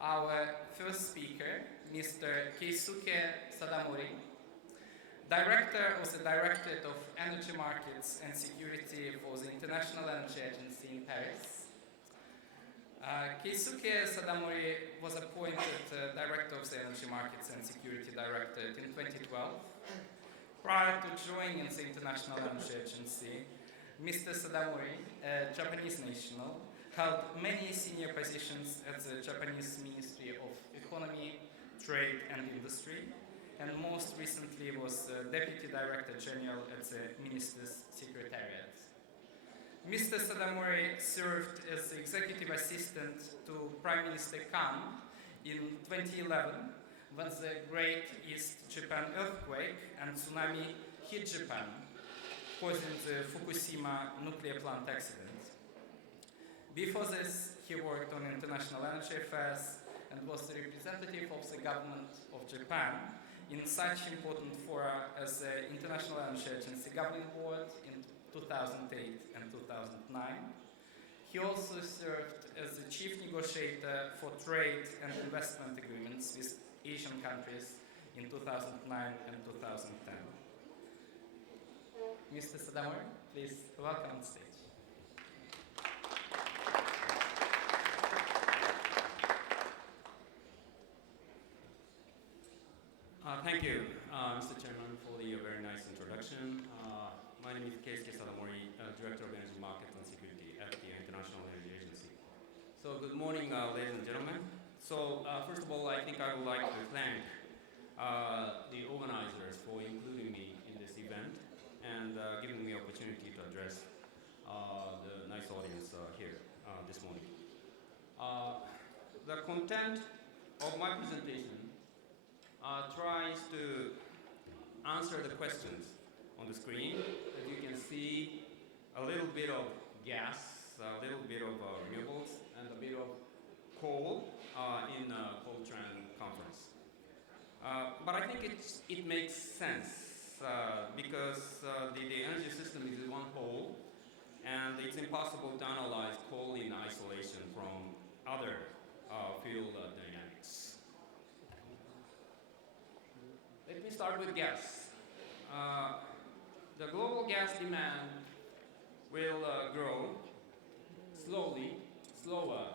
our first speaker, Mr. Keisuke Sadamori, Director of the Directorate of Energy Markets and Security for the International Energy Agency in Paris. Keisuke Sadamori was appointed Director of the Energy Markets and Security Directorate in 2012. Prior to joining the International Energy Agency, Mr. Sadamori, a Japanese national, held many senior positions at the Japanese Ministry of Economy, Trade and Industry, and most recently was Deputy Director General at the Minister's Secretariat. Mr. Sadamori served as Executive Assistant to Prime Minister Kan in 2011 when the Great East Japan earthquake and tsunami hit Japan, causing the Fukushima nuclear plant accident. Before this, he worked on international energy affairs and was the representative of the government of Japan in such important fora as the International Energy Agency Governing Board in 2008 and 2009. He also served as the chief negotiator for trade and investment agreements with Asian countries in 2009 and 2010. Mr. Sadamori, please welcome on stage. Thank you, Mr. Chairman, for the very nice introduction. My name is Keisuke Sadamori, Director of Energy Markets and Security at the International Energy Agency. So good morning, ladies and gentlemen. So first of all, I think I would like to thank the organizers for including me in this event and giving me opportunity to address the nice audience here this morning. The content of my presentation tries to answer the questions on the screen. As you can see, a little bit of gas, a little bit of renewables, and a bit of coal in Coaltrans conference. But I think it makes sense because the energy system is one whole, and it's impossible to analyze coal in isolation from other field dynamics. Let me start with gas. The global gas demand will grow slowly, slower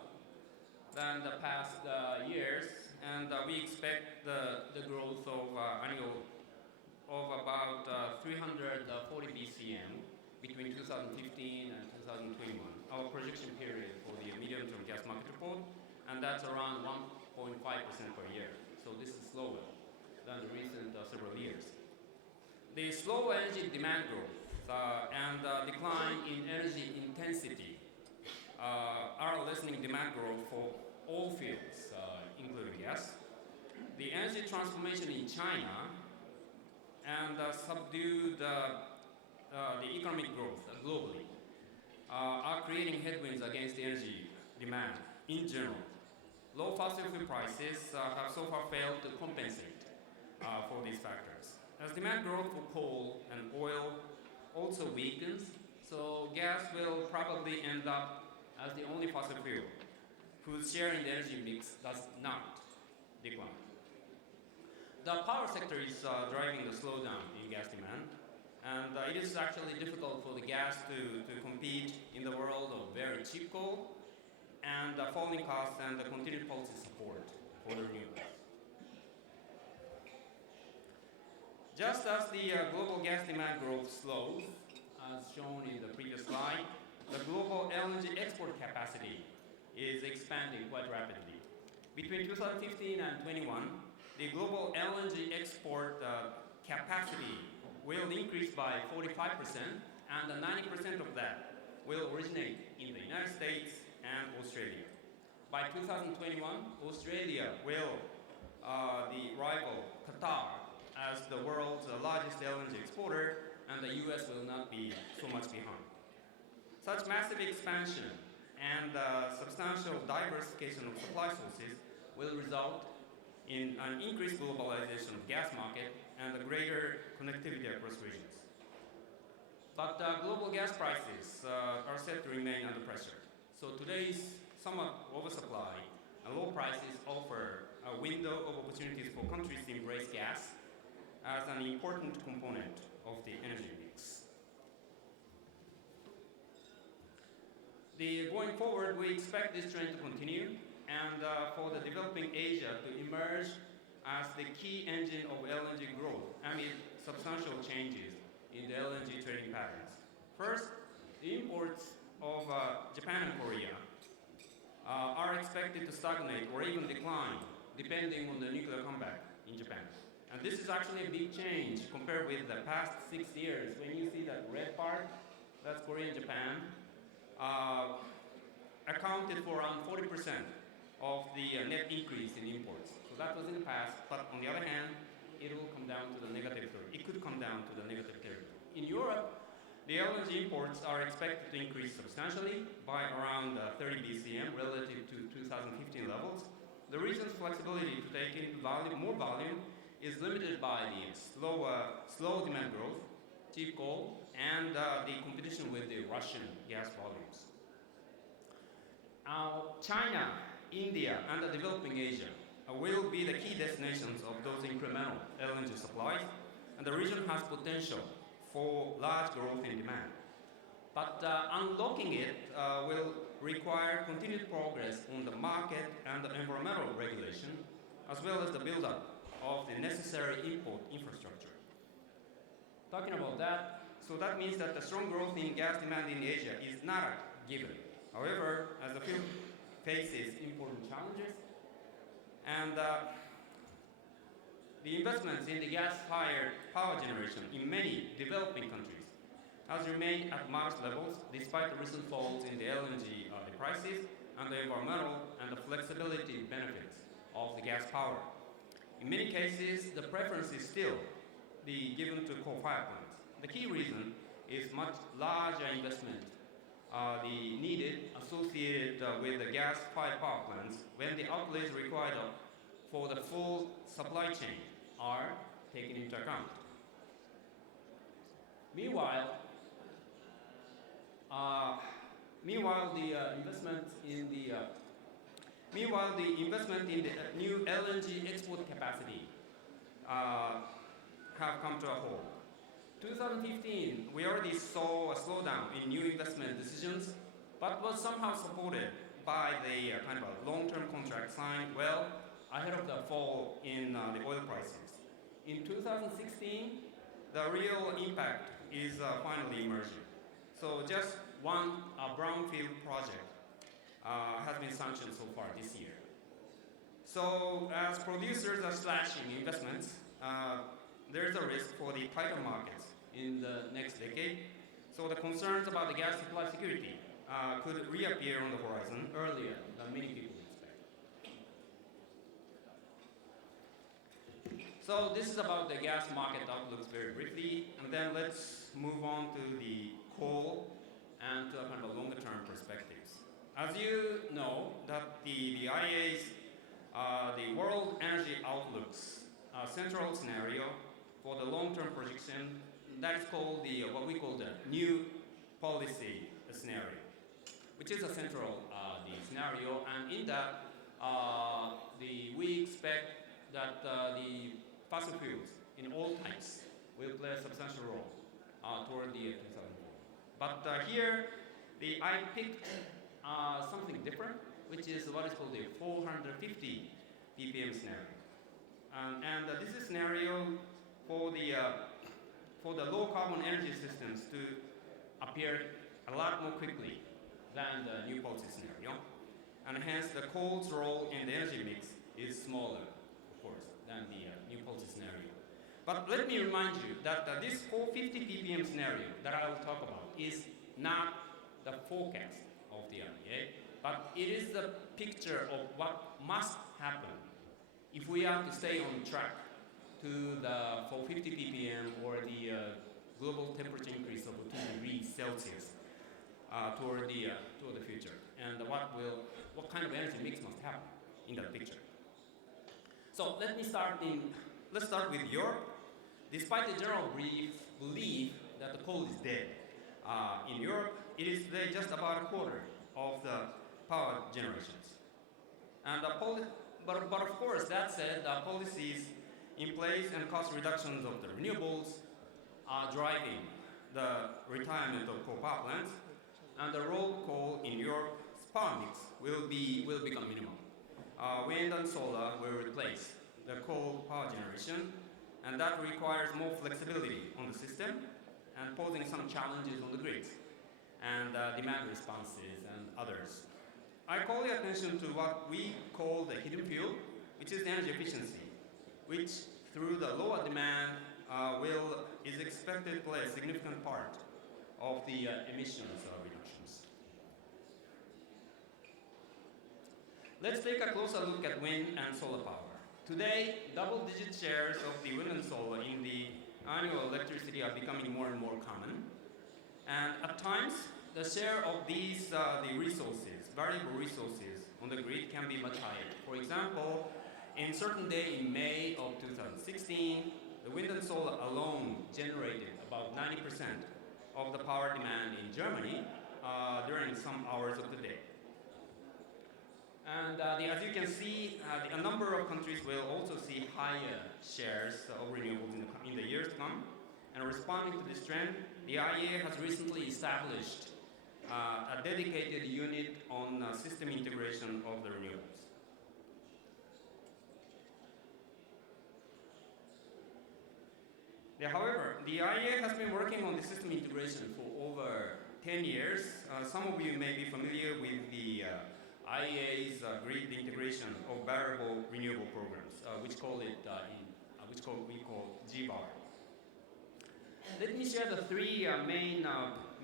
than the past years, and we expect the growth of annual of about 340 BCM between 2015 and 2021, our projection period for the medium-term gas market report, and that's around 1.5% per year. So this is slower than the recent several years. The slow energy demand growth and decline in energy intensity are lessening demand growth for all fields, including gas. The energy transformation in China and subdued the economic growth globally are creating headwinds against the energy demand in general. Low fossil fuel prices have so far failed to compensate for these factors. As demand growth for coal and oil also weakens, so gas will probably end up as the only fossil fuel whose share in the energy mix does not decline. The power sector is driving the slowdown in gas demand, and it is actually difficult for the gas to compete in the world of very cheap coal and falling costs and the continued policy support for the renewables. Just as the global gas demand growth slows, as shown in the previous slide, the global LNG export capacity is expanding quite rapidly. Between 2015 and 21, the global LNG export capacity will increase by 45%, and 90% of that will originate in the United States and Australia. By 2021, Australia will rival Qatar as the world's largest LNG exporter, and the US will not be so much behind. Such massive expansion and substantial diversification of supply sources will result in an increased globalization of gas market and a greater connectivity across regions. But global gas prices are set to remain under pressure. So today's somewhat oversupply and low prices offer a window of opportunities for countries to embrace gas as an important component of the energy mix. Going forward, we expect this trend to continue and for the developing Asia to emerge as the key engine of LNG growth amid substantial changes in the LNG trading patterns. First, the imports of Japan and Korea are expected to stagnate or even decline depending on the nuclear comeback in Japan. And this is actually a big change compared with the past 6 years. When you see that red part, that's Korea and Japan, accounted for around 40% of the net increase in imports. So that was in the past, but on the other hand, it will come down to the negative territory. It could come down to the negative territory. In Europe, the LNG imports are expected to increase substantially by around 30 BCM relative to 2015 levels. The reason's flexibility to take in more volume is limited by the slow demand growth, cheap coal, and the competition with the Russian gas volumes. China, India, and the developing Asia will be the key destinations of those incremental LNG supplies, and the region has potential for large growth in demand. But unlocking it will require continued progress on the market and the environmental regulation, as well as the build-up of the necessary import infrastructure. Talking about that, so that means that the strong growth in gas demand in Asia is not a given. However, as the field faces important challenges, and the investments in the gas-fired power generation in many developing countries has remained at modest levels despite the recent falls in the LNG prices and the environmental and the flexibility benefits of the gas power. In many cases, the preference is still given to coal-fired plants. The key reason is much larger investment needed associated with the gas-fired power plants when the outlays required for the full supply chain are taken into account. Meanwhile, the investment in the new LNG export capacity have come to a halt. 2015, we already saw a slowdown in new investment decisions, but was somehow supported by the kind of a long-term contract signed well ahead of the fall in the oil prices. In 2016, the real impact is finally emerging. So just one brownfield project has been sanctioned so far this year. So as producers are slashing investments, there's a risk for the tighter markets in the next decade. So the concerns about the gas supply security could reappear on the horizon earlier than many people expect. So this is about the gas market outlooks very briefly, and then let's move on to the coal and to a kind of a longer term perspectives. As you know, that the IEA's the World Energy Outlook's central scenario for the long-term projection, that is called what we call the new policy scenario, which is a central the scenario, and in that we expect that the fossil fuels in all types will play a substantial role toward the 2040. But here, I picked something different, which is what is called the 450 ppm scenario. And this is a scenario for the low carbon energy systems to appear a lot more quickly than the new policy scenario. And hence, the coal's role in the energy mix is smaller, of course, than the new policy scenario. But let me remind you that this 450 ppm scenario that I will talk about is not the forecast of the IEA, but it is the picture of what must happen if we are to stay on track to the 450 ppm or the global temperature increase of 2 degrees Celsius toward the future, and what kind of energy mix must happen in that picture. So let's start with Europe. Despite the general belief that the coal is dead, in Europe, it is today just about a quarter of the power generations. And but of course, that said, policies in place and cost reductions of the renewables are driving the retirement of coal power plants, and the role of coal in Europe's power mix will become minimal. Wind and solar will replace the coal power generation, and that requires more flexibility on the system and posing some challenges on the grids and demand responses and others. I call your attention to what we call the hidden fuel, which is the energy efficiency, which through the lower demand is expected to play a significant part of the emissions reductions. Let's take a closer look at wind and solar power. Today, double-digit shares of the wind and solar in the annual electricity are becoming more and more common. And at times, the share of these the resources, variable resources on the grid can be much higher. For example, in certain day in May of 2016, the wind and solar alone generated about 90% of the power demand in Germany during some hours of the day. And as you can see, a number of countries will also see higher shares of renewables in the years to come. And responding to this trend, the IEA has recently established a dedicated unit on system integration of the renewables. However, the IEA has been working on the system integration for over 10 years. Some of you may be familiar with the IEA's grid integration of variable renewable programs, which we call GVAR. Let me share the three main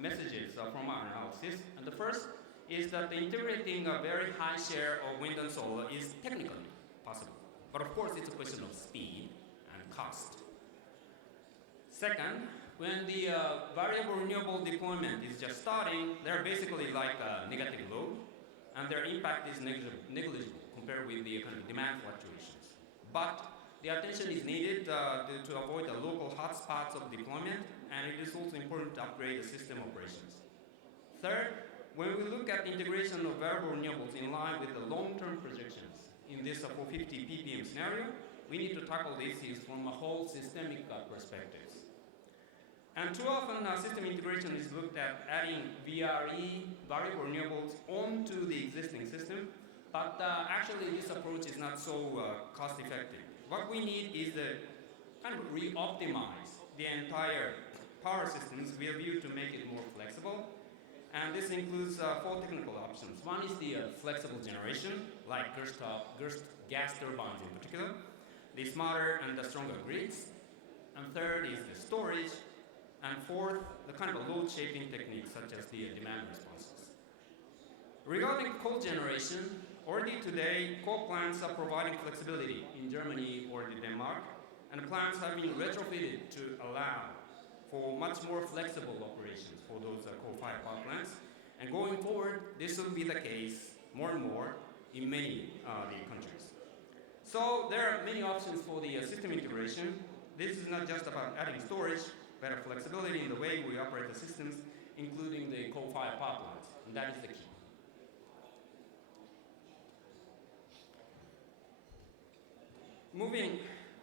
messages from our analysis. And the first is that integrating a very high share of wind and solar is technically possible. But of course, it's a question of speed and cost. Second, when the variable renewable deployment is just starting, they're basically like a negative load, and their impact is negligible compared with the kind of demand fluctuations. But the attention is needed to avoid the local hotspots of deployment, and it is also important to upgrade the system operations. Third, when we look at integration of variable renewables in line with the long-term projections in this 450 ppm scenario, we need to tackle these issues from a whole systemic perspectives. And too often, system integration is looked at adding VRE, variable renewables, onto the existing system, but actually this approach is not so cost-effective. What we need is to kind of re-optimize the entire power systems with a view to make it more flexible, and this includes 4 technical options. One is the flexible generation, like gas turbines in particular, the smarter and the stronger grids, and third is the storage, and fourth, the kind of load shaping techniques such as the demand responses. Regarding coal generation, already today, coal plants are providing flexibility in Germany or Denmark, and the plants have been retrofitted to allow for much more flexible operations for those coal-fired power plants. And going forward, this will be the case more and more in many the countries. So there are many options for the system integration. This is not just about adding storage, better flexibility in the way we operate the systems, including the coal-fired power plants, and that is the key. Moving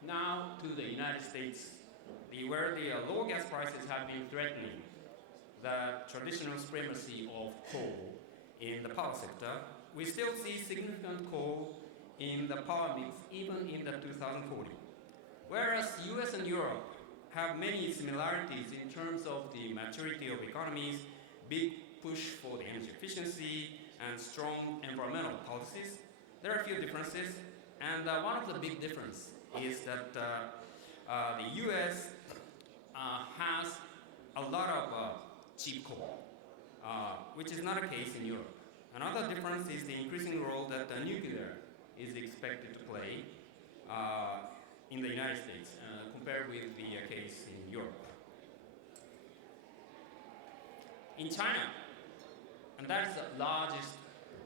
now to the United States, where the low gas prices have been threatening the traditional supremacy of coal in the power sector, we still see significant coal in the power mix even in the 2040. Whereas US and Europe have many similarities in terms of the maturity of economies, big push for the energy efficiency, and strong environmental policies, there are a few differences. And one of the big differences is that the US has a lot of cheap coal, which is not a case in Europe. Another difference is the increasing role that nuclear is expected to play in the United States compared with the case in Europe. In China, and that is the largest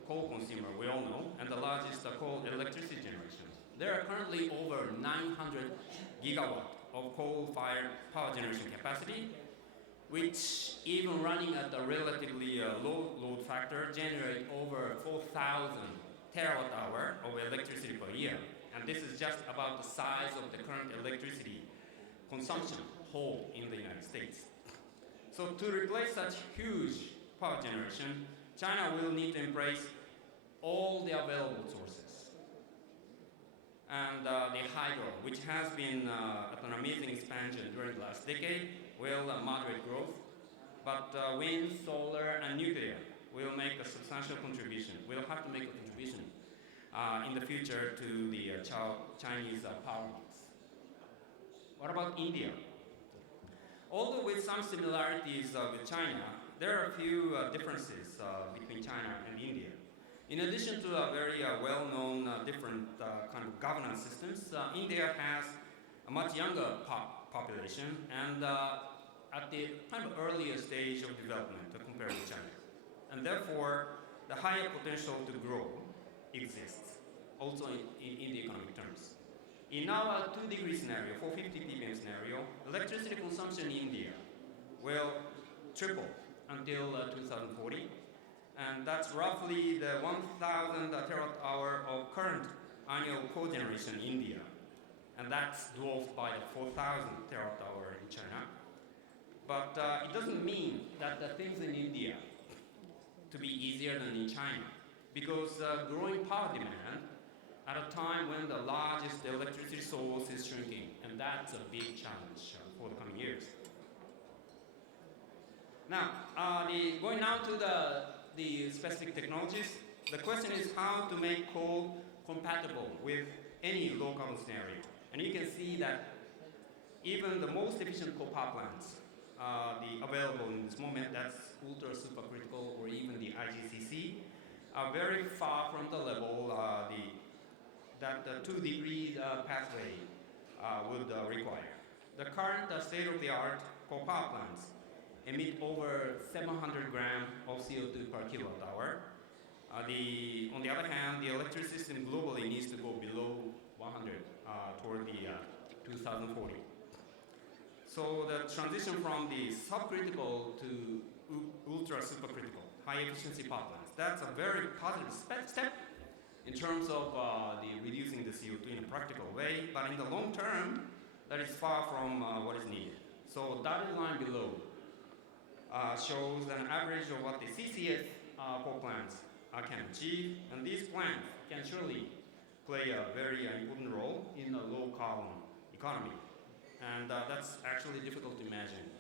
coal consumer, we all know, and the largest coal electricity generation. There are currently over 900 gigawatt of coal-fired power generation capacity, which even running at a relatively low load factor generate over 4,000 terawatt hour of electricity per year. And this is just about the size of the current electricity consumption whole in the United States. So to replace such huge power generation, China will need to embrace all the available sources. And the hydro, which has been at an amazing expansion during the last decade, will moderate growth. But wind, solar, and nuclear will make a substantial contribution. We'll have to make a contribution in the future to the Chinese power mix. What about India? Although with some similarities with China, there are a few differences between China and India. In addition to a very well-known different kind of governance systems, India has a much younger population and at the kind of earlier stage of development compared to China. And therefore, the higher potential to grow exists, also in the economic terms. In our 2-degree scenario, 450 ppm scenario, electricity consumption in India will triple until 2040. And that's roughly the 1,000 terawatt hour of current annual cogeneration in India. And that's dwarfed by the 4,000 terawatt hour in China. But it doesn't mean that the things in India to be easier than in China, because growing power demand at a time when the largest electricity source is shrinking, and that's a big challenge for the coming years. Now, going now to the specific technologies, the question is how to make coal compatible with any low carbon scenario. And you can see that even the most efficient coal power plants, the available in this moment, that's ultra supercritical or even the IGCC, are very far from the level that the 2-degree pathway would require. The current state-of-the-art coal power plants emit over 700 grams of CO2 per kilowatt hour. On the other hand, the electricity system globally needs to go below 100 toward the 2040. So the transition from the subcritical to ultra supercritical, high efficiency power plants, that's a very positive step in terms of the reducing the CO2 in a practical way, but in the long term, that is far from what is needed. So dotted line below shows an average of what the CCS coal plants can achieve, and these plants can surely play a very important role in a low carbon economy. And that's actually difficult to imagine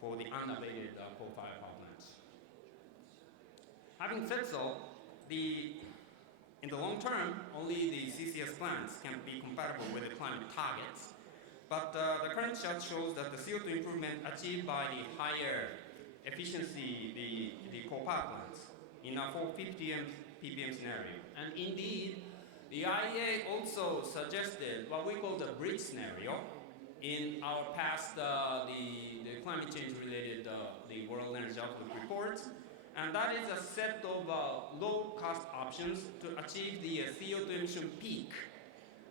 for the unabated coal-fired power plants. Having said so, in the long term, only the CCS plants can be compatible with the climate targets. But the current chart shows that the CO2 improvement achieved by the higher efficiency, the coal power plants, in a 450 ppm scenario. And indeed, the IEA also suggested what we call the bridge scenario in our past, the climate change related, the World Energy Outlook reports. And that is a set of low-cost options to achieve the CO2 emission peak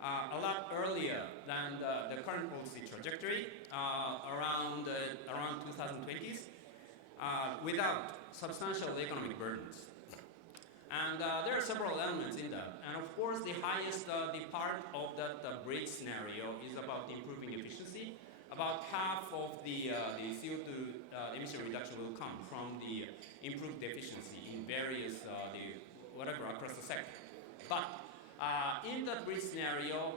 a lot earlier than the current policy trajectory, around 2020s, without substantial economic burdens. And there are several elements in that. And of course, the highest the part of that bridge scenario is about improving efficiency. About half of the CO2 emission reduction will come from the improved efficiency in various, across the sector. But in that bridge scenario,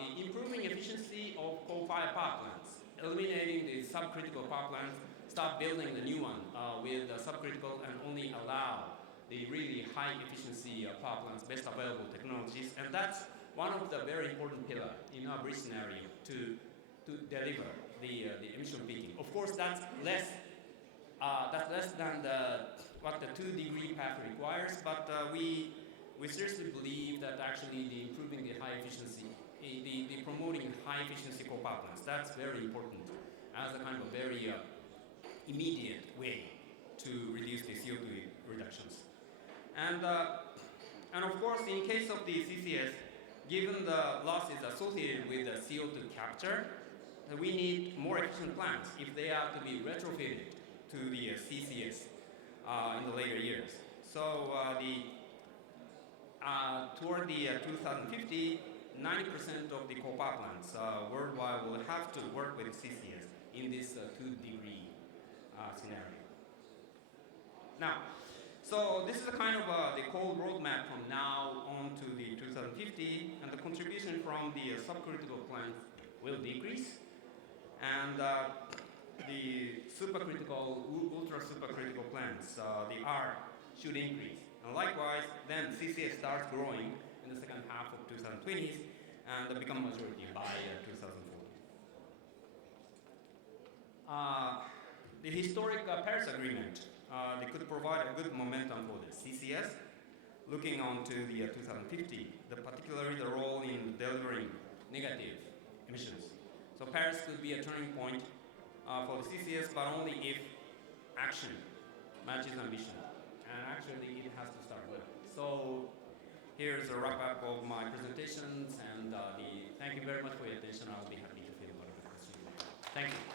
the improving efficiency of coal-fired power plants, eliminating the subcritical power plants, start building the new one with subcritical and only allow the really high efficiency power plants, best available technologies. And that's one of the very important pillars in our bridge scenario to deliver the emission peaking. Of course, that's less than what the 2-degree path requires, but we seriously believe that actually the improving the high efficiency, the promoting high efficiency coal power plants, that's very important as a kind of very immediate way to reduce the CO2 reductions. And of course, in case of the CCS, given the losses associated with the CO2 capture, we need more efficient plants if they are to be retrofitted to the CCS in the later years. So toward the 2050, 90% of the coal power plants worldwide will have to work with CCS in this 2-degree scenario. Now, so this is a kind of the coal roadmap from now on to the 2050, and the contribution from the subcritical plants will decrease, and the supercritical, ultra supercritical plants, the R, should increase. And likewise, then CCS starts growing in the second half of 2020s and become majority by 2040. The historic Paris Agreement, they could provide a good momentum for the CCS, looking on to the 2050, particularly the role in delivering negative emissions. So Paris could be a turning point for the CCS, but only if action matches ambition. And actually, it has to start with. So here's a wrap-up of my presentations, and thank you very much for your attention. I'll be happy to field whatever questions you have. Thank you.